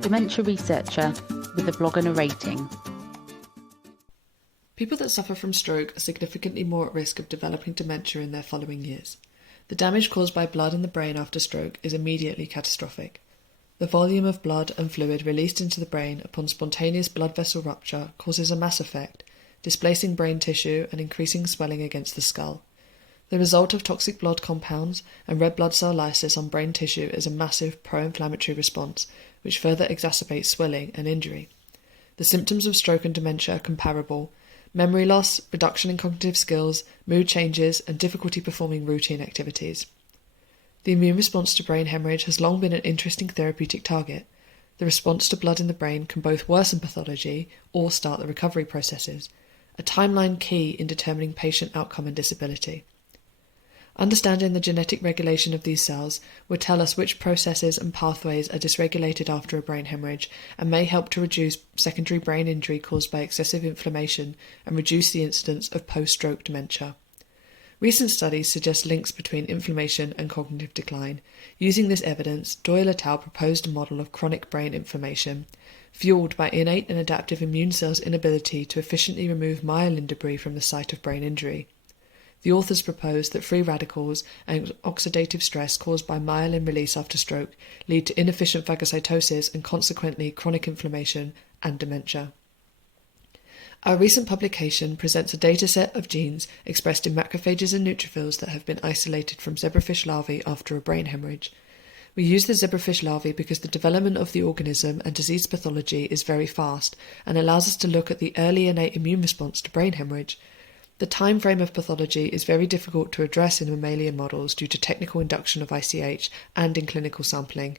dementia researcher with a blog and a rating. People that suffer from stroke are significantly more at risk of developing dementia in their following years. The damage caused by blood in the brain after stroke is immediately catastrophic. The volume of blood and fluid released into the brain upon spontaneous blood vessel rupture causes a mass effect, displacing brain tissue and increasing swelling against the skull. The result of toxic blood compounds and red blood cell lysis on brain tissue is a massive pro-inflammatory response, which further exacerbates swelling and injury. The symptoms of stroke and dementia are comparable: memory loss, reduction in cognitive skills, mood changes, and difficulty performing routine activities. The immune response to brain hemorrhage has long been an interesting therapeutic target. The response to blood in the brain can both worsen pathology or start the recovery processes, a timeline key in determining patient outcome and disability. Understanding the genetic regulation of these cells will tell us which processes and pathways are dysregulated after a brain hemorrhage and may help to reduce secondary brain injury caused by excessive inflammation and reduce the incidence of post-stroke dementia. Recent studies suggest links between inflammation and cognitive decline. Using this evidence, Doyle et al. Proposed a model of chronic brain inflammation, fueled by innate and adaptive immune cells' inability to efficiently remove myelin debris from the site of brain injury. The authors proposed that free radicals and oxidative stress caused by myelin release after stroke lead to inefficient phagocytosis and consequently chronic inflammation and dementia. Our recent publication presents a dataset of genes expressed in macrophages and neutrophils that have been isolated from zebrafish larvae after a brain hemorrhage. We use the zebrafish larvae because the development of the organism and disease pathology is very fast and allows us to look at the early innate immune response to brain hemorrhage. The time frame of pathology is very difficult to address in mammalian models due to technical induction of ICH and in clinical sampling.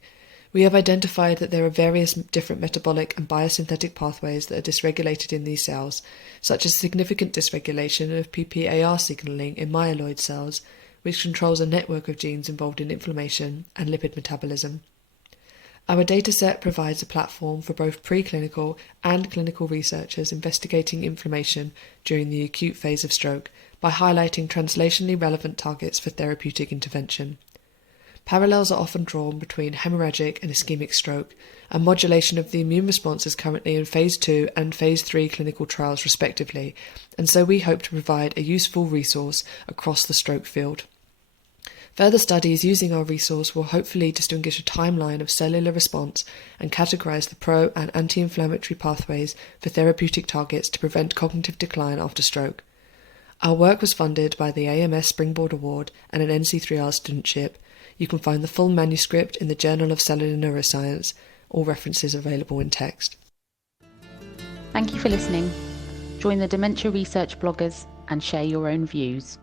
We have identified that there are various different metabolic and biosynthetic pathways that are dysregulated in these cells, such as significant dysregulation of PPAR signaling in myeloid cells, which controls a network of genes involved in inflammation and lipid metabolism. Our dataset provides a platform for both preclinical and clinical researchers investigating inflammation during the acute phase of stroke by highlighting translationally relevant targets for therapeutic intervention. Parallels are often drawn between hemorrhagic and ischemic stroke, and modulation of the immune response is currently in Phase 2 and Phase 3 clinical trials respectively, and so we hope to provide a useful resource across the stroke field. Further studies using our resource will hopefully distinguish a timeline of cellular response and categorize the pro- and anti-inflammatory pathways for therapeutic targets to prevent cognitive decline after stroke. Our work was funded by the AMS Springboard Award and an NC3R studentship. You can find the full manuscript in the Journal of Cellular Neuroscience, all references available in text. Thank you for listening. Join the dementia research bloggers and share your own views.